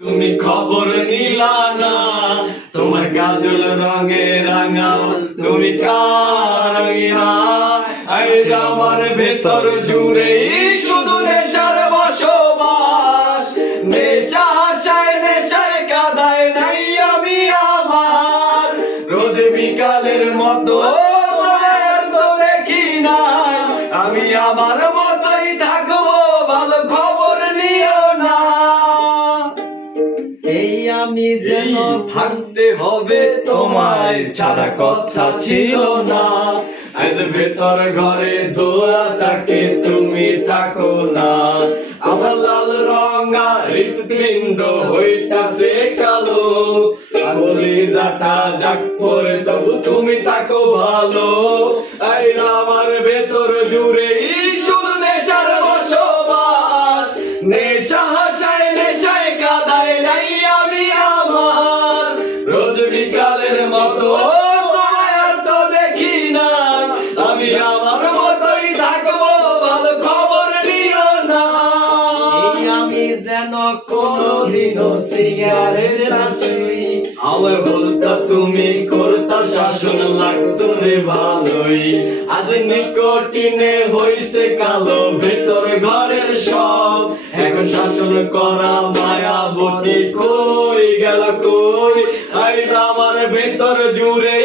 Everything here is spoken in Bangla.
তুমি খবর নিলা না, তোমার কাজল রঙে রাঙাও তুমি কারাঙিনা। আজ আমার ভেতর জুড়ে শুধু নেশার বসবাস, নেশা আশায় নেশায় কাদায় নাই আমি আমার। রোজ বিকালের মতো তো দেখি না, আমি আমার মতোই থাকবো, ভালো খবর নিও না। এই আমি যেন থাকতে হবে তোমায় ছাড়া কথা ছিল না। আজ ভেতর ঘরে ধোয়া থাকে তুমি থাকো না। আমার লাল রঙা হৃৎপিণ্ড হইতাছে কালো, কলিজাটা জাগ করে তবু তুমি থাকো ভালো। আই আমার ভেতর জুড়ে শুধু নেশার বসবাস, নেশা হাসায় নেশায় কাদায় নাই আমি আমার। রোজ বিকালের মতো তোমায় আর তো দেখি না, আমি আমার মতোই থাকবো, ভালো খবর নিও না। এই আমি যেন কোনদিনও সিগারেট না ছুঁই। আমায় বলতা তুমি করতা শাসন, লাগতো রে ভালোই। আজ নিকটিনে হইছে কালো ভেতর ঘরের সব, এখন শাসন করা মায়া বটি কই গেল কই। আজ আমার ভেতর জুড়ে